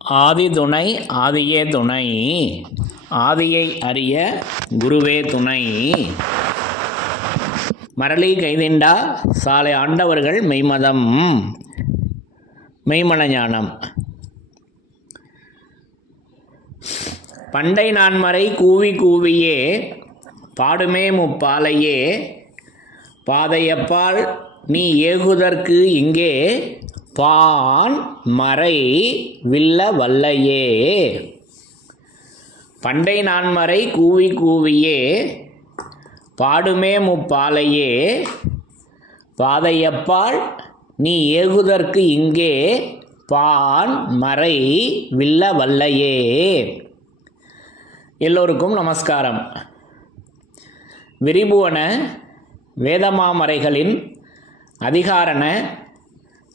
ஆதி துணை ஆதியே துணை, ஆதியை அறிய குருவே துணை. மரளி கைதிண்டா சாலை ஆண்டவர்கள் மெய்மதம் மெய்மன ஞானம். பண்டை நான்மறை கூவி கூவியே பாடுமே முப்பாலையே, பாதையப்பால் நீ ஏகுதற்கு இங்கே பான் மறை வில்ல வல்லையே. பண்டை நான்மறை கூவி கூவியே பாடுமே முப்பாலையே, பாதையப்பால் நீ ஏகுதற்கு இங்கே பான் மறை வில்ல வல்லையே. எல்லோருக்கும் நமஸ்காரம். விரிபுவன வேதமாமறைகளின் அதிகாரண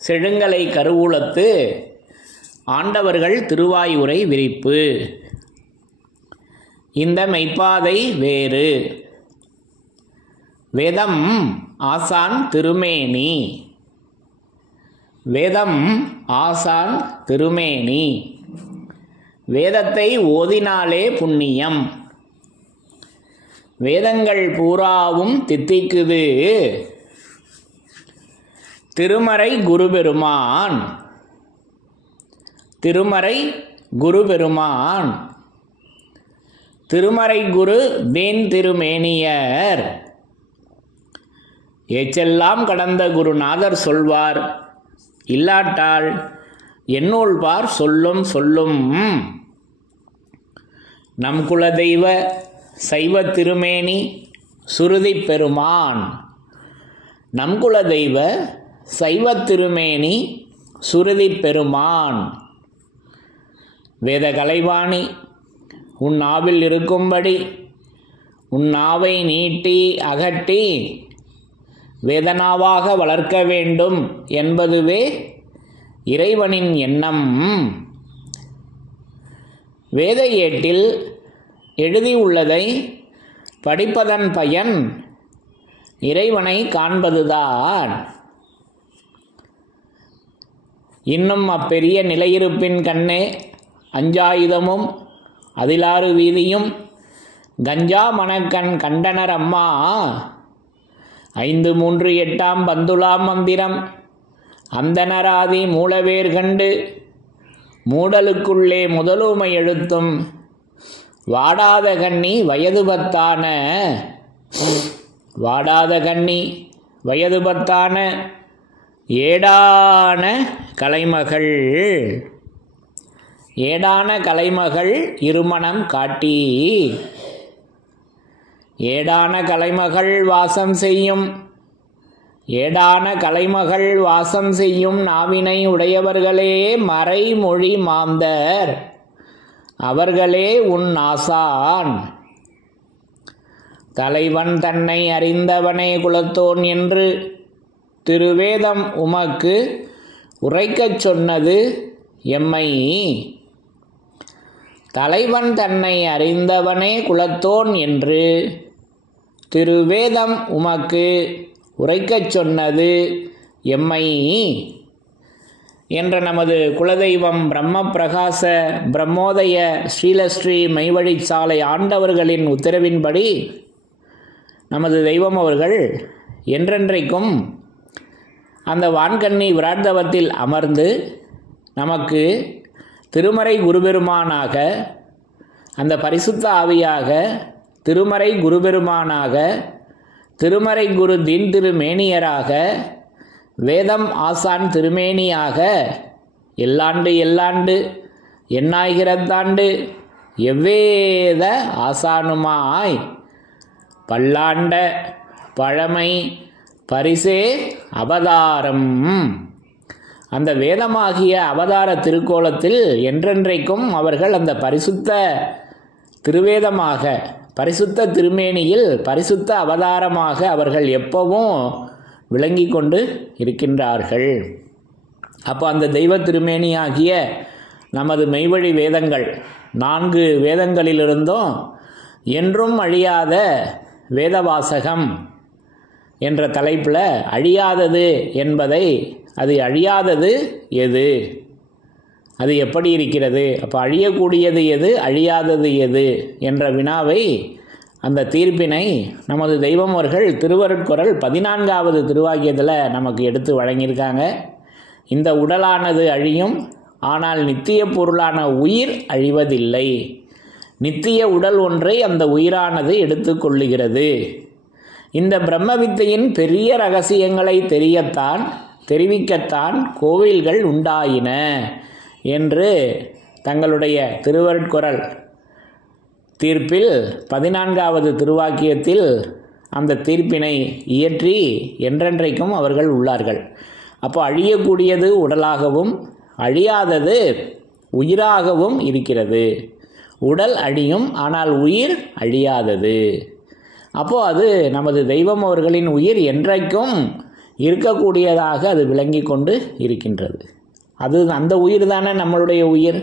செழுங்கலை கருவூலத்து ஆண்டவர்கள் திருவாயுரை விரிப்பு. இந்த மெய்ப்பாதை வேறு. வேதம் ஆசான் திருமேனி. வேதம் ஆசான் திருமேனி. வேதத்தை ஓதினாலே புண்ணியம். வேதங்கள் பூராவும் தித்திக்குது திருமறை குருபெருமான். திருமறை குருபெருமான். திருமறை குரு தேன் திருமேனியர். ஏச்செல்லாம் கடந்த குருநாதர் சொல்வார், இல்லாட்டால் என்னுள் பார் சொல்லும் சொல்லும். நம் குலதெய்வ சைவ திருமேனி சுருதி பெருமான். நம் குலதெய்வ சைவ திருமேனி சுருதி பெருமான். வேத கலைவாணி உன் நாவில் இருக்கும்படி உன் நாவை நீட்டி அகட்டி வேதனாவாக வளர்க்க வேண்டும் என்பதுவே இறைவனின் எண்ணம். வேத ஏட்டில் எழுதியுள்ளதை படிப்பதன் பயன் இறைவனை காண்பதுதான். இன்னும் அப்பெரிய நிலையிருப்பின் கண்ணே அஞ்சாயுதமும் அதிலாறு வீதியும் கஞ்சா மணக்கண் கண்டனர் அம்மா. 538 பந்துலாம் மந்திரம் அந்தனராதி மூலவேர் கண்டு மூடலுக்குள்ளே முதலுமை எழுத்தும் வாடாத கண்ணி வயது பத்தான. வாடாத கண்ணி வயது பத்தான ஏடான கலைமகள். ஏடான கலைமகள் இருமணம் காட்டி. ஏடான கலைமகள் வாசம் செய்யும். ஏடான கலைமகள் வாசம் செய்யும் நாவினை உடையவர்களே மறைமொழி மாந்தர். அவர்களே உன் ஆசான். தலைவன் தன்னை அறிந்தவனே குலத்தோன் என்று திருவேதம் உமக்கு உரைக்கச் சொன்னது எம்மை. தலைவன் தன்னை அறிந்தவனே குலத்தோன் என்று திருவேதம் உமக்கு உரைக்கச் சொன்னது எம்மை என்ற நமது குலதெய்வம் பிரம்ம பிரகாச பிரம்மோதய ஸ்ரீலஸ்ரீ மெய்வழிச்சாலை ஆண்டவர்களின் உத்தரவின்படி நமது தெய்வம் அவர்கள் என்றென்றைக்கும் அந்த வான்கண்ணி விராட்தவத்தில் அமர்ந்து நமக்கு திருமறை குருபெருமானாக, அந்த பரிசுத்த ஆவியாக திருமறை குருபெருமானாக, திருமறை குரு தீன் திருமேனியராக, வேதம் ஆசான் திருமேனியாக எல்லாண்டு எல்லாண்டு எண்ணாயிரத்தாண்டு எவ்வேத ஆசானுமாய் பல்லாண்ட பழமை பரிசே அவதாரம். அந்த வேதமாகிய அவதார திருக்கோலத்தில் என்றென்றைக்கும் அவர்கள் அந்த பரிசுத்த திருவேதமாக, பரிசுத்த திருமேனியில் பரிசுத்த அவதாரமாக அவர்கள் எப்பவும் விளங்கி கொண்டு இருக்கின்றார்கள். அப்போ அந்த தெய்வ திருமேனியாகிய நமது மெய்வழி வேதங்கள் 4 வேதங்களிலிருந்தும் என்றும் அழியாத வேதவாசகம் என்ற தலைப்பில் அழியாதது என்பதை, அது அழியாதது எது அது எப்படி இருக்கிறது? அப்போ அழியக்கூடியது எது, அழியாதது எது என்ற வினாவை, அந்த தீர்ப்பினை நமது தெய்வம் அவர்கள் திருவருட்குறள் 14வது திருவாக்கியத்தில் நமக்கு எடுத்து வழங்கியிருக்காங்க. இந்த உடலானது அழியும், ஆனால் நித்திய பொருளான உயிர் அழிவதில்லை. நித்திய உடல் ஒன்றை அந்த உயிரானது எடுத்துக்கொள்ளுகிறது. இந்த பிரம்ம வித்தையின் பெரிய ரகசியங்களை தெரிவிக்கத்தான் கோவில்கள் உண்டாயின என்று தங்களுடைய திருவருட்குறள் தீர்ப்பில் 14வது திருவாக்கியத்தில் அந்த தீர்ப்பினை இயற்றி என்றென்றைக்கும் அவர்கள் உள்ளார்கள். அப்போ அழியக்கூடியது உடலாகவும் அழியாதது உயிராகவும் இருக்கிறது. உடல் அழியும், ஆனால் உயிர் அழியாதது. அப்போது அது நமது தெய்வம் அவர்களின் உயிர் என்றைக்கும் இருக்கக்கூடியதாக அது விளங்கி கொண்டு இருக்கின்றது. அது அந்த உயிர் தானே நம்மளுடைய உயிர்.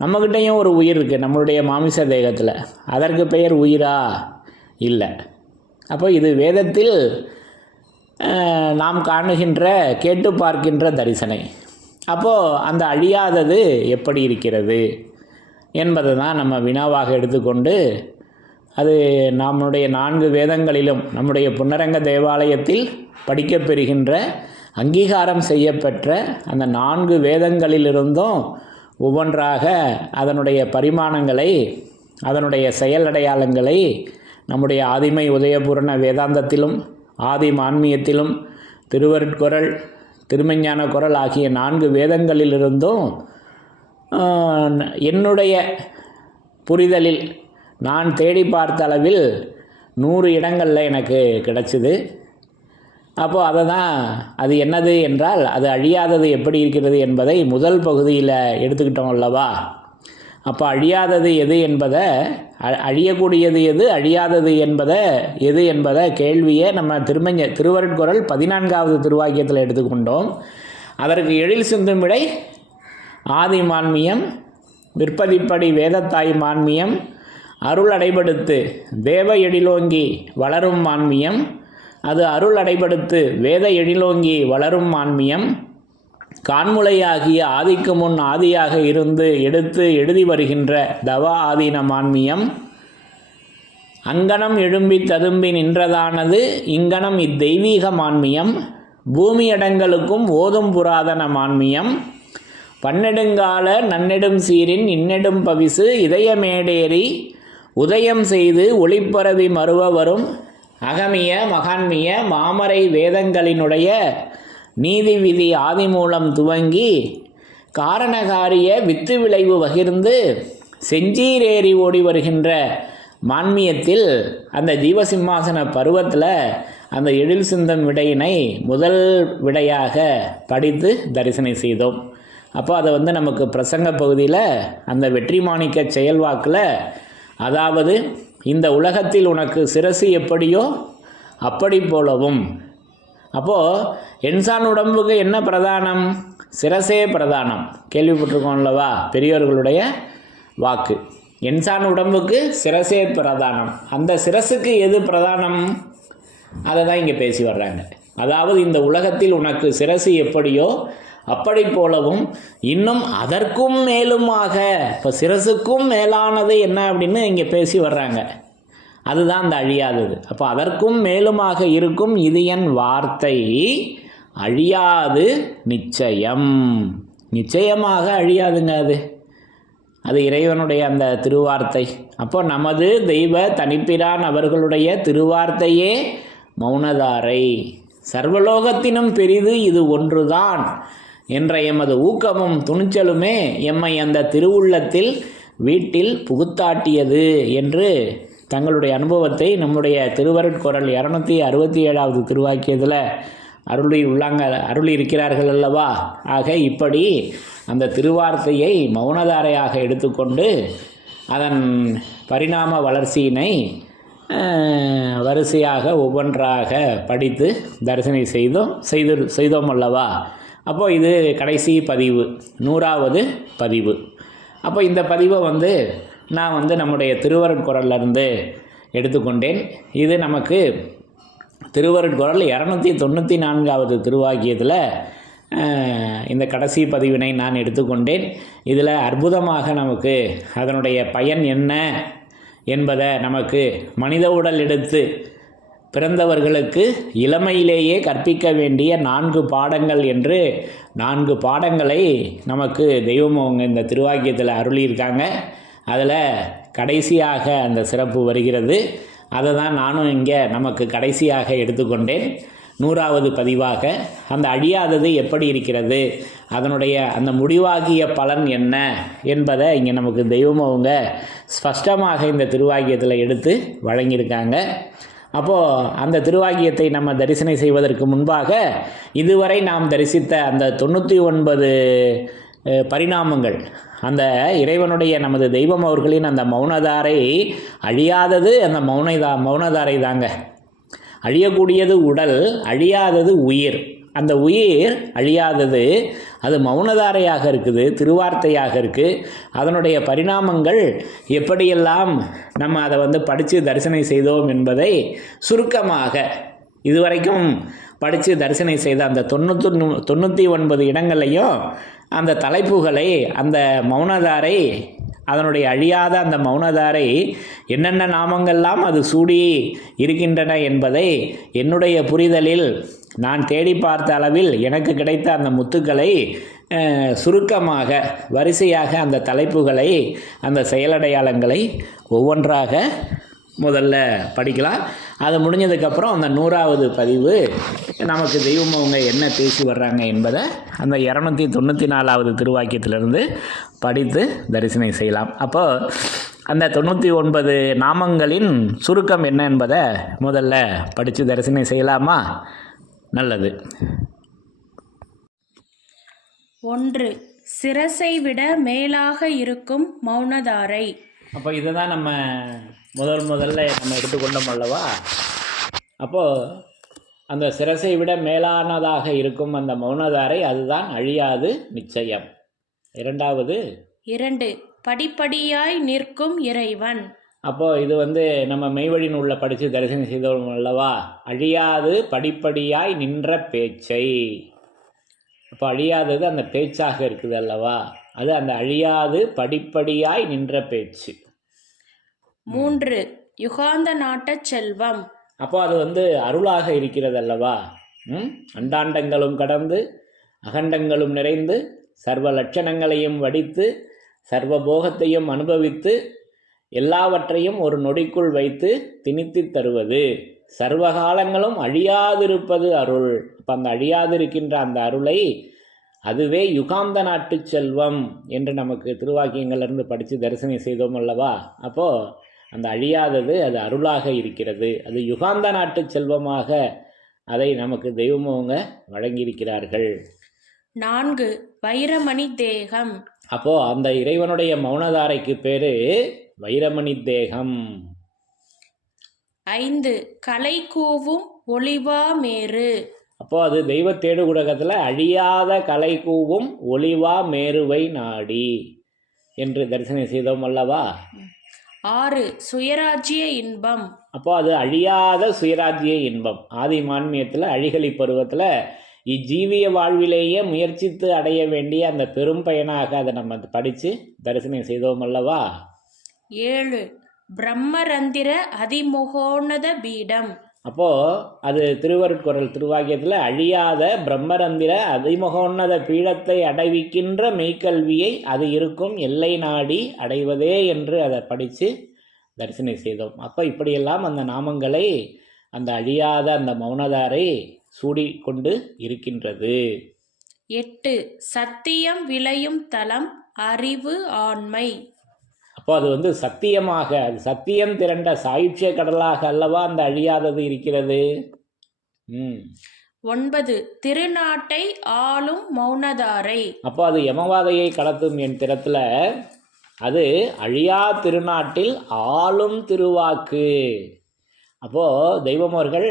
நம்மக்கிட்டையும் ஒரு உயிர் இருக்குது நம்மளுடைய மாமிச தேகத்தில். அதற்கு பெயர் உயிரா? இல்லை. அப்போ இது வேதத்தில் நாம் காணுகின்ற கேட்டு பார்க்கின்ற தரிசனை. அப்போது அந்த அழியாதது எப்படி இருக்கிறது என்பதை தான் நம்ம வினாவாக எடுத்துக்கொண்டு, அது நம்முடைய 4 வேதங்களிலும் நம்முடைய புன்னரங்க தேவாலயத்தில் படிக்கப்பெறுகின்ற அங்கீகாரம் செய்யப்பெற்ற அந்த 4 வேதங்களிலிருந்தும் ஒவ்வொன்றாக அதனுடைய பரிமாணங்களை, அதனுடைய செயலடையாளங்களை நம்முடைய ஆதிமை உதயபூரண வேதாந்தத்திலும் ஆதி மான்மியத்திலும் திருவருட்குறள், திருமெஞ்ஞான குறள் ஆகிய 4 வேதங்களிலிருந்தும் என்னுடைய புரிதலில் நான் தேடி பார்த்த அளவில் 100 இடங்களில் எனக்கு கிடச்சிது. அப்போது அதை தான், அது என்னது என்றால் அது அழியாதது எப்படி இருக்கிறது என்பதை முதல் பகுதியில் எடுத்துக்கிட்டோம் அல்லவா? அப்போ அழியாதது எது என்பதை, அழியக்கூடியது எது, அழியாதது எது என்பதை கேள்வியை நம்ம திருவருட்குறள் 14வது திருவாக்கியத்தில் எடுத்துக்கொண்டோம். அதற்கு எழில் சிந்தும் விடை ஆதி மான்மியம், விற்பதிப்படி வேதத்தாய் மான்மியம், அருள் அடைபடுத்து தேவ எழிலோங்கி வளரும் மான்மியம், அது அருள் அடைபடுத்து வேத எழிலோங்கி வளரும் மான்மியம், கான்முளையாகிய ஆதிக்கு முன் ஆதியாக இருந்து எடுத்து எழுதி வருகின்ற தவ ஆதீன மான்மியம், அங்கனம் எழும்பி ததும்பி நின்றதானது இங்கனம் இத்தெய்வீக மான்மியம், பூமியடங்களுக்கும் ஓதும் புராதன மான்மியம், பன்னெடுங்கால நன்னெடும் சீரின் இன்னெடும் பவிசு இதயமேடேறி உதயம் செய்து ஒளிப்பரவி மறுவ வரும் அகமிய மகான்மிய மாமரை வேதங்களினுடைய நீதி விதி ஆதிமூலம் துவங்கி காரணகாரிய வித்து விளைவு வகிர்ந்து செஞ்சீரேறி ஓடி வருகின்ற மான்மியத்தில் அந்த ஜீவசிம்மாசன பருவத்தில் அந்த எழில் சிந்தம் விடையினை முதல் விடையாக படித்து தரிசனை செய்தோம். அப்போ அதை நமக்கு பிரசங்க பகுதியில் அந்த வெற்றி மாணிக்க செயல்வாக்கில், அதாவது இந்த உலகத்தில் உனக்கு சிரசு எப்படியோ அப்படி போலவும். அப்போது என்சான் உடம்புக்கு என்ன பிரதானம்? சிரசே பிரதானம். கேள்விப்பட்டிருக்கோம் அல்லவா பெரியோர்களுடைய வாக்கு. என்சான் உடம்புக்கு சிரசே பிரதானம். அந்த சிரசுக்கு எது பிரதானம்? அதை தான் இங்கே பேசி வர்றாங்க. அதாவது இந்த உலகத்தில் உனக்கு சிரசு எப்படியோ அப்படி போலவும் இன்னும் அதற்கும் மேலுமாக, இப்போ சிரசுக்கும் மேலானது என்ன அப்படின்னு இங்கே பேசி வர்றாங்க. அதுதான் அந்த அழியாதது. அப்போ அதற்கும் மேலுமாக இருக்கும் இது என் வார்த்தை அழியாது நிச்சயம். நிச்சயமாக அழியாதுங்க. அது இறைவனுடைய அந்த திருவார்த்தை. அப்போ நமது தெய்வ தனிப்பிரான் அவர்களுடைய திருவார்த்தையே மௌனதாரை. சர்வலோகத்தினும் பெரிது இது ஒன்றுதான் என்ற எமது ஊக்கமும் துணிச்சலுமே எம்மை அந்த திருவுள்ளத்தில் வீட்டில் புகுத்தாட்டியது என்று தங்களுடைய அனுபவத்தை நம்முடைய திருவருட்குறள் 267வது திருவாக்கியத்தில் அருளி இருக்கிறார்கள் அல்லவா? ஆக இப்படி அந்த திருவார்த்தையை மௌனதாரையாக எடுத்துக்கொண்டு அதன் பரிணாம வளர்ச்சியினை வரிசையாக ஒவ்வொன்றாக படித்து தரிசனை செய்தோம் அல்லவா? அப்போது இது கடைசி பதிவு, 100வது பதிவு. அப்போ இந்த பதிவை நான் நம்முடைய திருவருட்குறளிலிருந்து எடுத்துக்கொண்டேன். இது நமக்கு திருவருட்குறள் 294வது திருவாக்கியத்தில் இந்த கடைசி பதிவினை நான் எடுத்துக்கொண்டேன். இதில் அற்புதமாக நமக்கு அதனுடைய பயன் என்ன என்பதை நமக்கு மனித உடல் எடுத்து பிறந்தவர்களுக்கு இளமையிலேயே கற்பிக்க வேண்டிய 4 பாடங்கள் என்று 4 பாடங்களை நமக்கு தெய்வம் அவங்க இந்த திருவாக்கியத்தில் அருளியிருக்காங்க. அதில் கடைசியாக அந்த சிறப்பு வருகிறது. அதை தான் நானும் இங்கே நமக்கு கடைசியாக எடுத்துக்கொண்டேன். 100வது பதிவாக அந்த அழியாதது எப்படி இருக்கிறது, அதனுடைய அந்த முடிவாகிய பலன் என்ன என்பதை இங்கே நமக்கு தெய்வம் அவங்க ஸ்பஷ்டமாக இந்த திருவாக்கியத்தில் எடுத்து வழங்கியிருக்காங்க. அப்போது அந்த திருவாக்கியத்தை நம்ம தரிசனம் செய்வதற்கு முன்பாக இதுவரை நாம் தரிசித்த அந்த 99 பரிணாமங்கள், அந்த இறைவனுடைய நமது தெய்வம் அவர்களின் அந்த மௌனதாரை அழியாதது அந்த மௌனதாரை தாங்க. அழியக்கூடியது உடல், அழியாதது உயிர். அந்த உயிர் அழியாதது, அது மௌனதாரையாக இருக்குது, திருவார்த்தையாக இருக்குது. அதனுடைய பரிணாமங்கள் எப்படியெல்லாம் நம்ம அதை படித்து தரிசனம் செய்தோம் என்பதை சுருக்கமாக இதுவரைக்கும் படித்து தரிசனம் செய்த அந்த 99 இடங்களையும் அந்த தலைப்புகளை, அந்த மௌனதாரை, அதனுடைய அழியாத அந்த மௌனதாரை என்னென்ன நாமங்கள்லாம் அது சூடி இருக்கின்றன என்பதை என்னுடைய புரிதலில் நான் தேடி பார்த்த அளவில் எனக்கு கிடைத்த அந்த முத்துக்களை சுருக்கமாக வரிசையாக அந்த தலைப்புகளை, அந்த செயலடையாளங்களை ஒவ்வொன்றாக முதல்ல படிக்கலாம். அது முடிஞ்சதுக்கப்புறம் அந்த 100வது பதிவு நமக்கு தெய்வம் அவங்க என்ன பேசி வர்றாங்க என்பதை அந்த 294வது திருவாக்கியத்திலிருந்து படித்து தரிசனம் செய்யலாம். அப்போது அந்த 99 நாமங்களின் சுருக்கம் என்ன என்பதை முதல்ல படித்து தரிசனம் செய்யலாமா? நல்லது. 1. சிரசை விட மேலாக இருக்கும் மௌனதாரை. அப்போ இதை தான் நம்ம முதல்ல நம்ம எடுத்துக்கொண்டோம் அல்லவா? அப்போது அந்த சிரசை விட மேலானதாக இருக்கும் அந்த மௌனதாரை, அதுதான் அழியாது நிச்சயம். 2. படிப்படியாய் நிற்கும் இறைவன். அப்போது இது நம்ம மெய்வழி நூலில் படித்து தரிசனம் செய்தோம் அல்லவா? அழியாது படிப்படியாய் நின்ற பேச்சை. அப்போ அழியாதது அந்த பேச்சாக இருக்குது அல்லவா? அது அந்த அழியாது படிப்படியாய் நின்ற பேச்சு. 3. யுகாந்த நாட்ட செல்வம். அப்போ அது அருளாக இருக்கிறது அல்லவா? அண்டாண்டங்களும் கடந்து அகண்டங்களும் நிறைந்து சர்வ லட்சணங்களையும் வடித்து சர்வபோகத்தையும் அனுபவித்து எல்லாவற்றையும் ஒரு நொடிக்குள் வைத்து திணித்து தருவது, சர்வகாலங்களும் அழியாதிருப்பது அருள். அப்போ அந்த அழியாதிருக்கின்ற அந்த அருளை, அதுவே யுகாந்த நாட்டு செல்வம் என்று நமக்கு திருவாக்கியங்கள்லேருந்து படித்து தரிசனம் செய்தோம் அல்லவா? அப்போது அந்த அழியாதது அது அருளாக இருக்கிறது, அது யுகாந்த நாட்டு செல்வமாக அதை நமக்கு தெய்வமவங்க வழங்கியிருக்கிறார்கள். 4. வைரமணி தேகம். அப்போது அந்த இறைவனுடைய மௌனதாரைக்கு பேர் வைரமணி தேகம். 5. கலை கூவும் ஒளிவா மேரு. அப்போது அது தெய்வ தேடுகுடகத்தில் அழியாத கலை கூவும் ஒளிவா மேருவை நாடி என்று தரிசனம் செய்தோம் அல்லவா? 6. சுயராஜ்ய இன்பம். அப்போ அது அழியாத சுயராஜ்ய இன்பம். ஆதி மான்மியத்தில் அழிகலி பருவத்தில் இஜீவிய வாழ்விலேயே முயற்சித்து அடைய வேண்டிய அந்த பெரும் பயனாக அதை நம்ம படித்து தரிசனம் செய்தோம் அல்லவா? 7. பிரம்மரந்திர அதிமுகோன்னத பீடம். அப்போது அது திருவருட்குறள் திருவாக்கியத்தில் அழியாத பிரம்மரந்திர அதிமுகோன்னத பீடத்தை அடைவிக்கின்ற மெய்க்கல்வியை அது இருக்கும் எல்லை நாடி அடைவதே என்று அதை படித்து தரிசனம் செய்தோம். அப்போ இப்படியெல்லாம் அந்த நாமங்களை அந்த அழியாத அந்த மௌனதாரை சூடி கொண்டு இருக்கின்றது. 8. சத்தியம் விளையும் தலம் அறிவு ஆண்மை. அப்போ அது சத்தியமாக, அது சத்தியம் திரண்ட சாயுட்சிய கடலாக அல்லவா அந்த அழியாதது இருக்கிறது. 9. திருநாட்டை ஆளும் மௌனதாரை. அப்போ அது யமவாதையை கடத்தும் என் திறத்தில் அது அழியா திருநாட்டில் ஆளும் திருவாக்கு. அப்போது தெய்வமர்கள்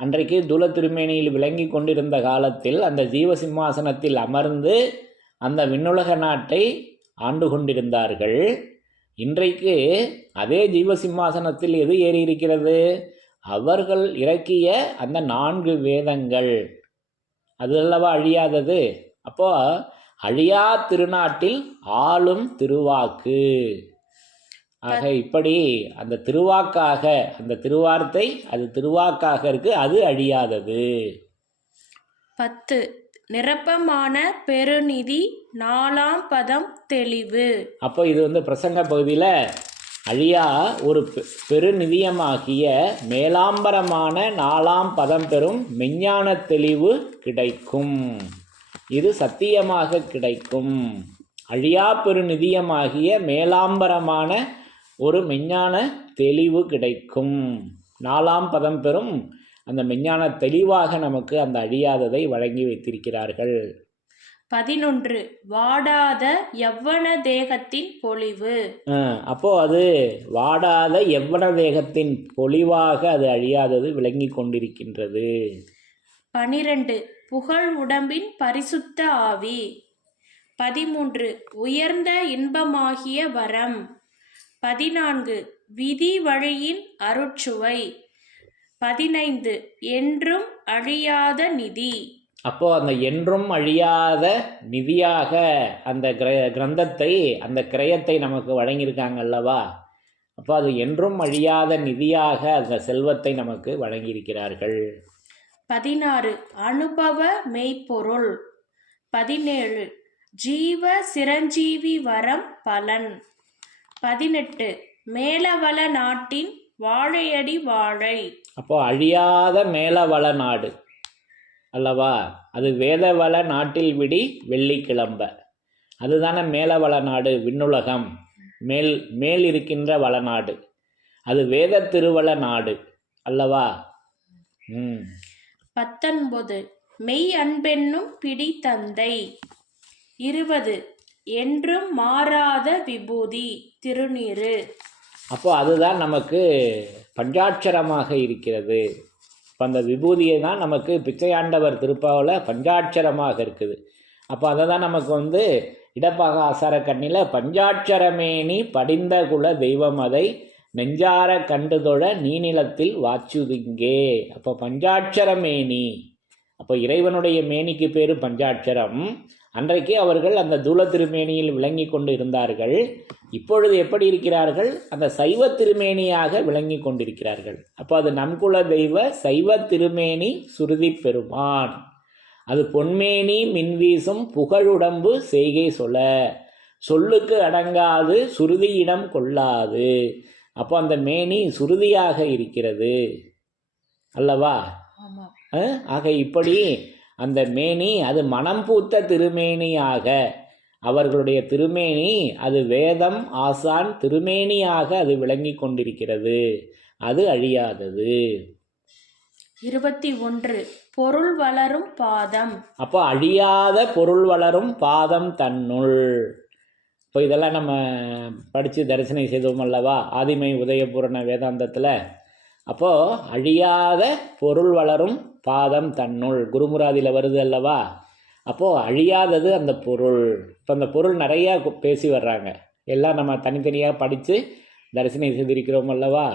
அன்றைக்கு தூல திருமேனியில் விளங்கி கொண்டிருந்த காலத்தில் அந்த ஜீவசிம்மாசனத்தில் அமர்ந்து அந்த விண்ணுலக நாட்டை ஆண்டு கொண்டிருந்தார்கள். இன்றைக்கு அதே ஜீவசிம்மாசனத்தில் எது ஏறி இருக்கிறது? அவர்கள் இறக்கிய அந்த 4 வேதங்கள், அது அல்லவா அழியாதது. அப்போ அழியா திருநாட்டில் ஆளும் திருவாக்கு. ஆக இப்படி அந்த திருவாக்காக, அந்த திருவார்த்தை அது திருவாக்காக இருக்கு, அது அழியாதது. 10 நிரப்பமான பெருநிதி 4ஆம் பதம் தெளிவு. அப்போ இது பிரசங்க பகுதியில் அழியா ஒரு பெருநிதியமாகிய மேலாம்பரமான 4ஆம் பதம் பெறும் மெஞ்ஞான தெளிவு கிடைக்கும். இது சத்தியமாக கிடைக்கும். அழியா பெருநிதியமாகிய மேலாம்பரமான ஒரு மெஞ்ஞான தெளிவு கிடைக்கும். 4ஆம் பதம் பெறும் அந்த மெஞ்ஞான தெளிவாக நமக்கு அந்த அழியாததை வழங்கி வைத்திருக்கிறார்கள். 11 வாடாத யவ்வன தேகத்தின் பொலிவு. அப்போ அது வாடாத யவ்வன தேகத்தின் பொலிவாக அது அழியாதது விளங்கி கொண்டிருக்கின்றது. 12 புகழ் உடம்பின் பரிசுத்த ஆவி. 13 உயர்ந்த இன்பமாகிய வரம். 14 விதி வழியின் அருட்சுவை. 15 என்றும் அழியாத நிதி. அப்போ அந்த என்றும் அழியாத நிதியாக அந்த கிரந்தத்தை, அந்த கிரயத்தை நமக்கு வழங்கியிருக்காங்க அல்லவா. அப்போ அது என்றும் அழியாத நிதியாக அந்த செல்வத்தை நமக்கு வழங்கியிருக்கிறார்கள். 16 அனுபவ மெய்ப்பொருள். 17 ஜீவ சிரஞ்சீவி வரம் பலன். 18 மேலவள நாட்டின் வாழையடி வாழை. அப்போ அழியாத மேலவள நாடு அல்லவா, அது வேதவள நாட்டில் விடி வெள்ளி கிளம்ப, அதுதானே மேலவள நாடு. விண்ணுலகம் மேல் இருக்கின்ற வளநாடு, அது வேத திருவள நாடு அல்லவா. 19 மெய் அன்பென்னும் பிடி தந்தை. 20 என்றும் மாறாத விபூதி திருநீரு. அப்போ அதுதான் நமக்கு பஞ்சாட்சரமாக இருக்கிறது. இப்போ அந்த விபூதியை தான் நமக்கு பிச்சையாண்டவர் திருப்பாவில் பஞ்சாட்சரமாக இருக்குது. அப்போ அதை தான் நமக்கு இடப்பாக ஆசார கண்ணில் பஞ்சாட்சரமேனி படிந்த குல தெய்வம் அதை நெஞ்சார கண்டுதொழ நீநிலத்தில் வாச்சுதிங்கே. அப்போ பஞ்சாட்சரமேனி, அப்போ இறைவனுடைய மேனிக்கு பேர் பஞ்சாட்சரம். அன்றைக்கு அவர்கள் அந்த தூல திருமேனியில் விளங்கி கொண்டு இருந்தார்கள். இப்பொழுது எப்படி இருக்கிறார்கள்? அந்த சைவ திருமேனியாக விளங்கி கொண்டிருக்கிறார்கள். அப்போ அது நம்குல தெய்வ சைவ திருமேனி சுருதி பெருமான். அது பொன்மேனி மின்வீசும் புகழுடம்பு செய்கை சொல்லுக்கு அடங்காது சுருதியிடம் கொள்ளாது. அப்போ அந்த மேனி சுருதியாக இருக்கிறது அல்லவா. ஆக இப்படி அந்த மேனி அது மனம் பூத்த திருமேனியாக, அவர்களுடைய திருமேனி அது வேதம் ஆசான் திருமேனியாக அது விளங்கி கொண்டிருக்கிறது. அது அழியாதது. 21 பொருள் வளரும் பாதம். அப்போ அழியாத பொருள் வளரும் பாதம் தன்னுள். இப்போ இதெல்லாம் நம்ம படித்து தரிசனம் செய்தோம் அல்லவா ஆதிமை உதயபூரண வேதாந்தத்தில். அப்போது அழியாத பொருள் வளரும் பாதம் தன்னுள் குருமுராதியில் வருது அல்லவா. அப்போது அழியாதது அந்த பொருள். இப்போ அந்த பொருள் நிறையா பேசி வர்றாங்க, எல்லாம் நம்ம தனித்தனியாக படித்து தரிசனம் செய்திருக்கிறோம் அல்லவா.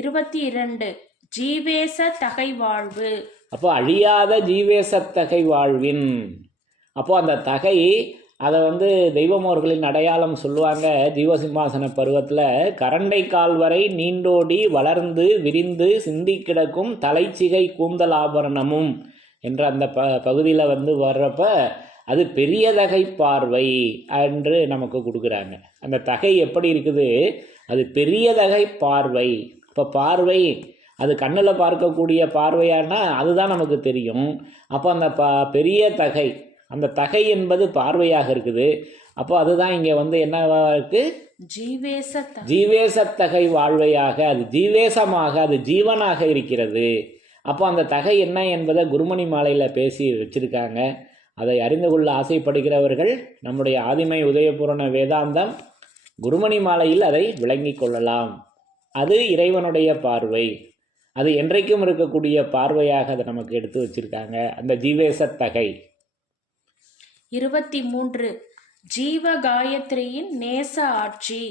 22 ஜீவேச தகை வாழ்வு. அப்போ அழியாத ஜீவேசத்தகை வாழ்வின். அப்போது அந்த தகை அதை தெய்வமோர்களின் அடையாளம் சொல்லுவாங்க. ஜீவசிம்மாசன பருவத்தில் கரண்டை கால் வரை நீண்டோடி வளர்ந்து விரிந்து சிந்தி கிடக்கும் தலைச்சிகை கூந்தல் ஆபரணமும் என்ற அந்த பகுதியில் வர்றப்ப அது பெரிய தகை பார்வை என்று நமக்கு கொடுக்குறாங்க. அந்த தகை எப்படி இருக்குது? அது பெரிய தகை பார்வை. இப்போ பார்வை அது கண்ணில் பார்க்கக்கூடிய பார்வையானா அதுதான் நமக்கு தெரியும். அப்போ அந்த பெரிய தகை, அந்த தகை என்பது பார்வையாக இருக்குது. அப்போ அதுதான் இங்கே என்னவா இருக்குது? ஜீவேசத்தகை வாழ்வையாக, அது ஜீவேசமாக, அது ஜீவனாக இருக்கிறது. அப்போ அந்த தகை என்ன என்பதை குருமணி மாலையில் பேசி வச்சுருக்காங்க. அதை அறிந்து கொள்ள ஆசைப்படுகிறவர்கள் நம்முடைய ஆதிமை உதயபூரண வேதாந்தம் குருமணி மாலையில் அதை விளங்கி கொள்ளலாம். அது இறைவனுடைய பார்வை, அது என்றைக்கும் இருக்கக்கூடிய பார்வையாக அதை நமக்கு எடுத்து வச்சுருக்காங்க, அந்த ஜீவேசத்தகை. 23 ஜீவ காயத்ரியின் நேச ஆட்சி.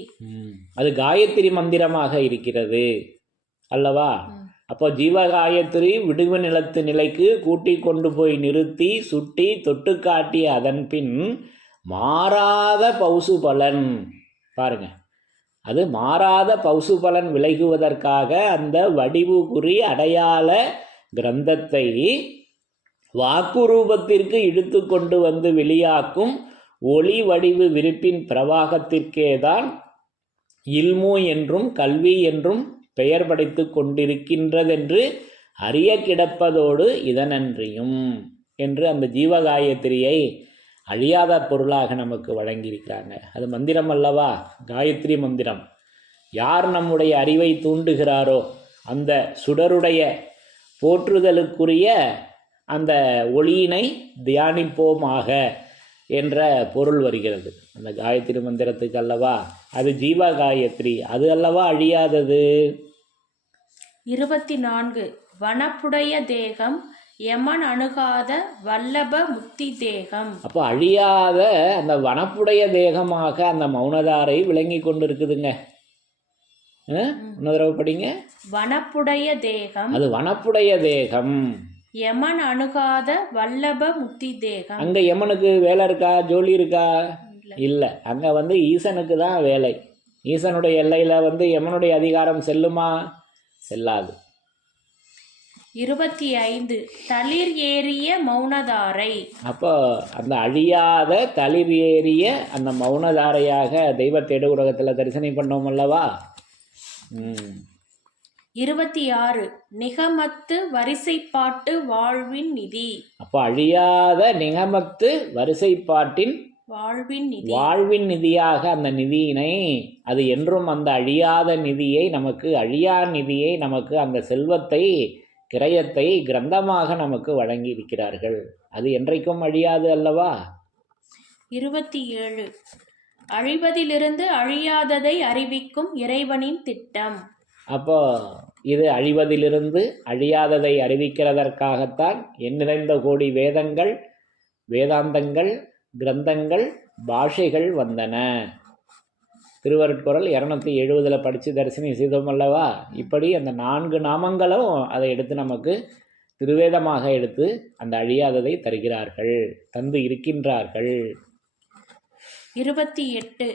அது காயத்ரி மந்திரமாக இருக்கிறது அல்லவா. அப்போ ஜீவகாயத்ரி விடுவு நிலத்து நிலைக்கு கூட்டி கொண்டு போய் நிறுத்தி சுட்டி தொட்டு காட்டிய அதன் பின் மாறாத பௌசு பலன் பாருங்க, அது மாறாத பௌசு பலன் விலகுவதற்காக அந்த வடிவு குறி அடையாள கிரந்தத்தை வாக்குரூபத்திற்கு இழுத்து கொண்டு வந்து வெளியாக்கும் ஒளி வடிவு விரிப்பின் பிரவாகத்திற்கேதான் இல்மு என்றும் கல்வி என்றும் பெயர் படைத்து கொண்டிருக்கின்றதென்று அறிய கிடப்பதோடு இதனன்றியும் என்று அந்த ஜீவகாயத்ரியை அழியாத பொருளாக நமக்கு வழங்கியிருக்கிறாங்க. அது மந்திரம் அல்லவா, காயத்ரி மந்திரம். யார் நம்முடைய அறிவை தூண்டுகிறாரோ அந்த சுடருடைய போற்றுதலுக்குரிய அந்த ஒளியினை தியானிப்போமாக என்ற பொருள் வருகிறது அந்த காயத்ரி மந்திரத்துக்கு அல்லவா. அது ஜீவ காயத்ரி, அது அல்லவா அழியாதது. 24 வனப்புடைய தேகம் யமன் அணுகாத வல்லப முக்தி தேகம். அப்போ அழியாத அந்த வனப்புடைய தேகமாக அந்த மௌனதாரை விளங்கி கொண்டு இருக்குதுங்க. இன்னொரு தடவை படிங்க. வனப்புடைய தேகம், அது வனப்புடைய தேகம், யமன் அணுகாத வல்லப முக்தி தேகம். அங்க யமனுக்கு வேலை இருக்கா, ஜோலி இருக்கா? இல்லை. அங்க ஈசனுக்கு தான் வேலை. ஈசனுடைய எல்லையில் யமனுடைய அதிகாரம் செல்லுமா? செல்லாது. 25 தளிர் ஏறிய மௌனதாரை. அப்போ அந்த அழியாத தளிர் ஏறிய அந்த மௌனதாரையாக தெய்வ தேடு உலகத்தில் தரிசனம் பண்ணோம் அல்லவா. 26 நிகமத்து வரிசைப்பாட்டு வாழ்வின் நிதி. அப்போ அழியாத நிகமத்து வரிசைப்பாட்டின் வாழ்வின் நிதியாக அந்த நிதியினை, அது என்றும் அந்த அழியாத நிதியை நமக்கு, அழியா நிதியை நமக்கு, அந்த செல்வத்தை, கிரயத்தை கிரந்தமாக நமக்கு வழங்கி இருக்கிறார்கள். அது என்றைக்கும் அழியாது அல்லவா. 27 அழிவதிலிருந்து அழியாததை அறிவிக்கும் இறைவனின் திட்டம். அப்போ இது அழிவதிலிருந்து அழியாததை அறிவிக்கிறதற்காகத்தான் எண்ணிறைந்த கோடி வேதங்கள், வேதாந்தங்கள், கிரந்தங்கள், பாஷைகள் வந்தன. திருவருட்குறள் 270 படித்து தரிசனம் செய்தோம் அல்லவா. இப்படி அந்த 4 நாமங்களும் அதை எடுத்து நமக்கு திருவேதமாக எடுத்து அந்த அழியாததை தருகிறார்கள், தந்து இருக்கின்றார்கள். 28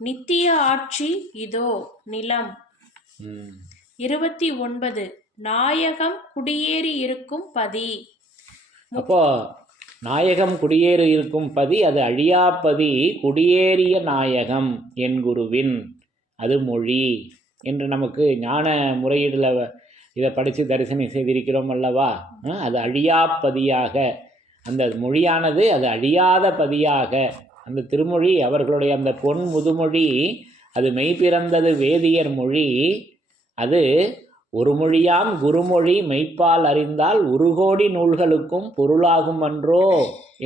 நித்திய ஆட்சி இதோ நிலம். 29 நாயகம் குடியேறி இருக்கும் பதி. அப்போ நாயகம் குடியேறி இருக்கும் பதி, அது அழியாப்பதி, குடியேறிய நாயகம் என் குருவின், அது மொழி என்று நமக்கு ஞான முறையீடில் இதை படித்து தரிசனம் செய்திருக்கிறோம் அல்லவா. அது அழியாப்பதியாக, அந்த மொழியானது அது அழியாத பதியாக, அந்த திருமொழி அவர்களுடைய அந்த பொன் முதுமொழி, அது மெய்பிறந்தது வேதியர் மொழி, அது ஒரு மொழியாம் குருமொழி மெய்ப்பால் அறிந்தால் உருகோடி நூல்களுக்கும் பொருளாகும் அன்றோ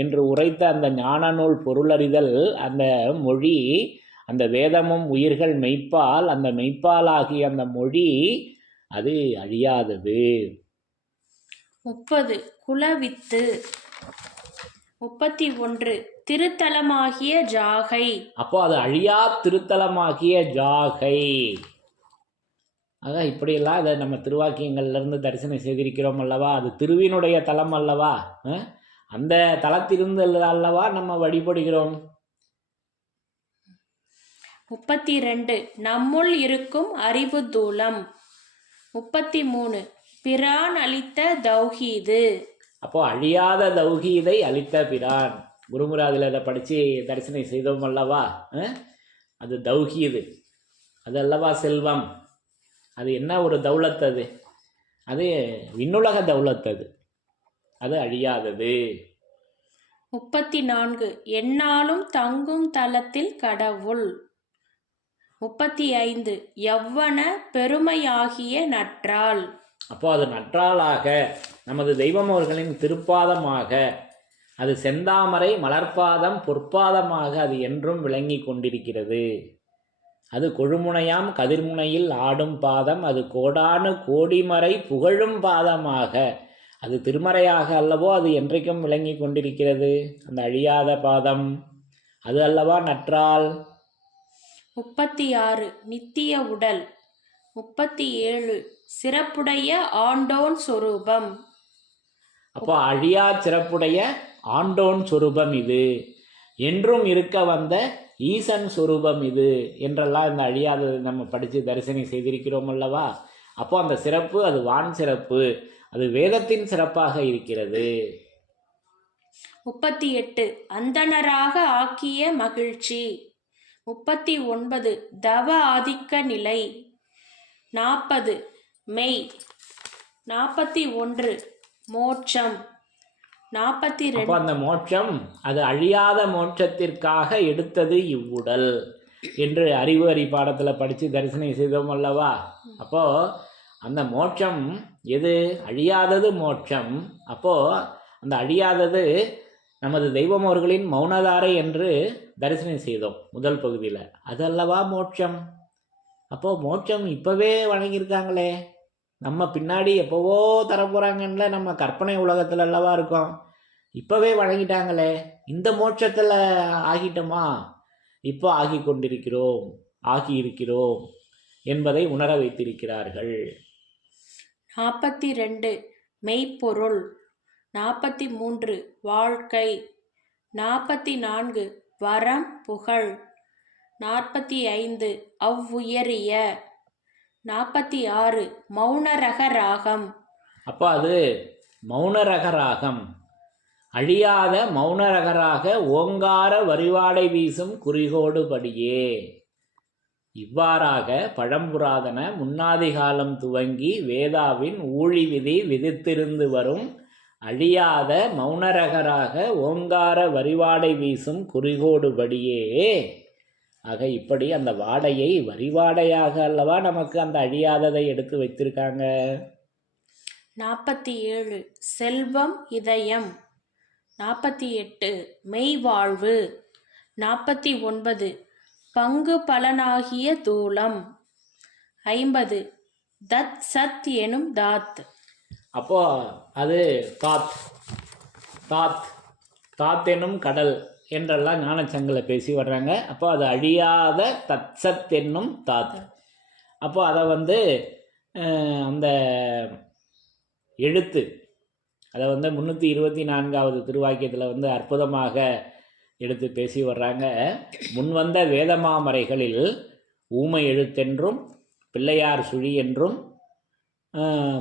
என்று உரைத்த அந்த ஞான நூல் பொருளறிதல், அந்த மொழி, அந்த வேதமும் உயிர்கள் மெய்ப்பால், அந்த மெய்ப்பாலாகிய அந்த மொழி அது அழியாதது. 30 குலவித்து. 31 திருத்தலமாகிய ஜாகை. அப்போ அது அழியா திருத்தலமாகிய ஜாகை. அதான் இப்படியெல்லாம் அதை நம்ம திருவாக்கியங்கள்லேருந்து தரிசனம் செய்திருக்கிறோம் அல்லவா. அது திருவினுடைய தலம் அல்லவா. அந்த தலத்திலிருந்து அல்லவா நம்ம வழிபடுகிறோம். 32 நம்முள் இருக்கும் அறிவு தூலம். 33 பிரான் அளித்த தௌஹீது. அப்போ அழியாத தௌஹீதை அளித்த பிரான். குருமுராதில் அதை படித்து தரிசனம் செய்தோம் அல்லவா. அது தௌஹீது, அது அல்லவா செல்வம். அது என்ன ஒரு தௌலத், அது விண்ணுலக தௌலத், அது அழியாதது. 34 எந்நாளும் தங்கும் தலத்தில் கடவுள். 35 யவ்வன பெருமையாகிய நற்றாள். அப்போ அது நற்றாளாக, நமது தெய்வம் அவர்களின் திருப்பாதமாக, அது செந்தாமரை மலர்பாதம் பொற்பாதமாக அது என்றும் விளங்கி கொண்டிருக்கிறது. அது கொழுமுனையாம் கதிர்முனையில் ஆடும் பாதம், அது கோடானு கோடிமறை புகழும் பாதமாக, அது திருமறையாக அல்லவோ அது என்றைக்கும் விளங்கி கொண்டிருக்கிறது. அந்த அழியாத பாதம் அது அல்லவா நற்றாள். 36 நித்திய உடல். 37 சிறப்புடைய ஆண்டோன் சொரூபம். அப்போ அழியா சிறப்புடைய ஆண்டோன் சொரூபம் இது, என்றும் இருக்க வந்த ஈசன் சொரூபம் இது என்றெல்லாம் இந்த அழியாதது நம்ம படித்து தரிசனம் செய்திருக்கிறோம் அல்லவா. அப்போ அந்த சிறப்பு அது வான் சிறப்பு, அது வேதத்தின் சிறப்பாக இருக்கிறது. 38 அந்தணராக ஆக்கிய மகிழ்ச்சி. 39 தவ ஆதிக்க நிலை. 40 மெய். 41 மோட்சம். 42 அப்போ அந்த மோட்சம் அது அழியாத மோட்சத்திற்காக எடுத்தது இவ்வுடல் என்று அறிவு அறி பாடத்தில் படித்து தரிசனம் செய்தோம் அல்லவா. அப்போ அந்த மோட்சம் எது? அழியாதது மோட்சம். அப்போ அந்த அழியாதது நமது தெய்வம் அவர்களின் மௌனதாரை என்று தரிசனம் செய்தோம் முதல் பகுதியில். அது அல்லவா மோட்சம். அப்போது மோட்சம் இப்போவே வழங்கியிருக்காங்களே, நம்ம பின்னாடி எப்போவோ தரப்போகிறாங்கன்னு நம்ம கற்பனை உலகத்தில் அல்லவா இருக்கோம். இப்போவே வழங்கிட்டாங்களே, இந்த மோட்சத்தில் ஆகிட்டோமா? இப்போ ஆகி கொண்டிருக்கிறோம், ஆகியிருக்கிறோம் என்பதை உணர வைத்திருக்கிறார்கள். 42 மெய்ப்பொருள். 43 வாழ்க்கை. 44 வரம் புகழ். 45 அவ்வுயரிய. 46 மௌனரக ராகம். அப்போ அது மௌனரக ராகம், அழியாத மௌனரகராக ஓங்கார வரிவாடை வீசும் குறிகோடு படியே. இவ்வாறாக பழம்புராதன முன்னாதி காலம் துவங்கி வேதாவின் ஊழி விதி விதித்திருந்து வரும் அழியாத மௌனரகராக ஓங்கார வரிவாடை வீசும் குறிகோடு படியே. ஆக இப்படி அந்த வாடையை வரிவாடையாக அல்லவா நமக்கு அந்த அழியாததை எடுத்து வைத்திருக்காங்க. 47 செல்வம் இதயம். 48 மெய்வாழ்வு. 49 பங்கு பலனாகிய தூலம். 50 தத் சத் எனும் தாத். அப்போ அது தாத் தாத் தாத் என்னும் கடல் என்றெல்லாம் ஞானச்சங்கில் பேசி வர்றாங்க. அப்போ அது அழியாத தத்சத் என்னும் தாத். அப்போ அதை அந்த எழுத்து அதை 324வது திருவாக்கியத்தில் அற்புதமாக எடுத்து பேசி வர்றாங்க. முன்வந்த வேதமாமரைகளில் ஊமை எழுத்தென்றும் பிள்ளையார் சுழி என்றும்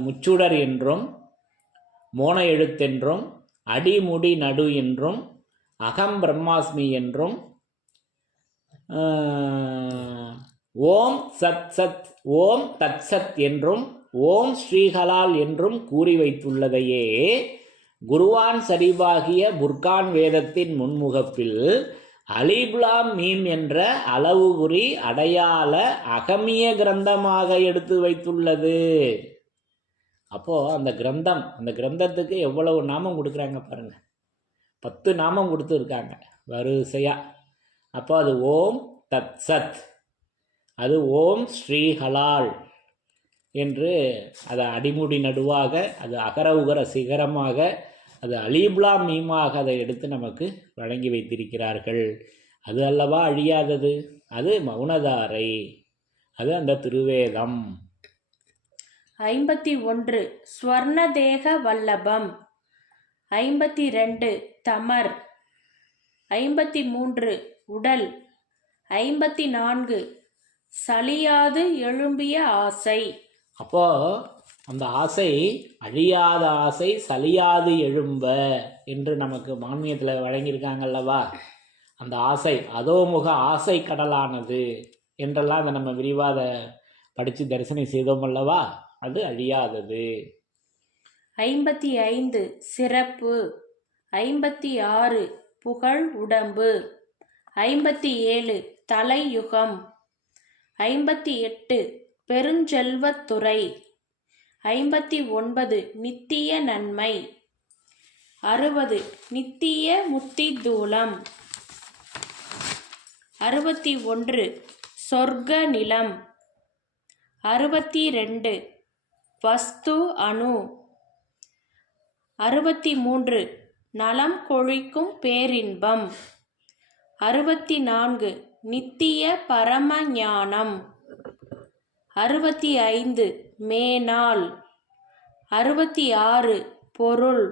முச்சுடர் என்றும் மோன எழுத்தென்றும் அடிமுடி நடு என்றும் அகம் பிரம்மாஸ்மி என்றும் ஓம் சத் சத் ஓம் தத் சத் என்றும் ஓம் ஸ்ரீஹலால் என்றும் கூறி வைத்துள்ளதையே குருவான் சரிவாகிய புர்கான் வேதத்தின் முன்முகப்பில் அலிப்லாம் மீம் என்ற அளவு குறி அடையாள அகமிய கிரந்தமாக எடுத்து வைத்துள்ளது. அப்போது அந்த கிரந்தத்துக்கு எவ்வளவு நாமம் கொடுக்குறாங்க பாருங்க, 10 நாமம் கொடுத்துருக்காங்க வரிசையாக. அப்போ அது ஓம் தத் சத், அது ஓம் ஸ்ரீ ஹலால் என்று, அது அடிமுடி நடுவாக, அது அகர உகர சிகரமாக, அது அலீப்லா மீமாக அதை எடுத்து நமக்கு வழங்கி வைத்திருக்கிறார்கள். அது அல்லவா அழியாதது, அது மௌனதாரை, அது அந்த திருவேதம். 51 ஸ்வர்ணதேக வல்லபம். 52 தமர். 53 உடல். 54 சலியாது எழும்பிய ஆசை. அப்போ அந்த ஆசை அழியாத ஆசை, சலியாது எழும்ப என்று நமக்கு மான்மியத்தில் வழங்கியிருக்காங்கல்லவா. அந்த ஆசை அதோமுக ஆசை கடலானது என்றெல்லாம் அதை நம்ம விரிவாக படித்து தரிசனம் செய்தோம் அல்லவா. அது அழியாதது. 55 சிறப்பு. 56 புகழ் உடம்பு. 57 தலையுகம். 58 பெருஞ்செல்வத்துறை. 59 நித்திய நன்மை. 60 நித்திய முத்தி தூலம். 61 சொர்க்க நிலம். 62 வஸ்து அணு. 63 நலம் கொழிக்கும் பேரின்பம். 64 நித்திய பரம ஞானம். 65 மேனாள், 66 பொருள்,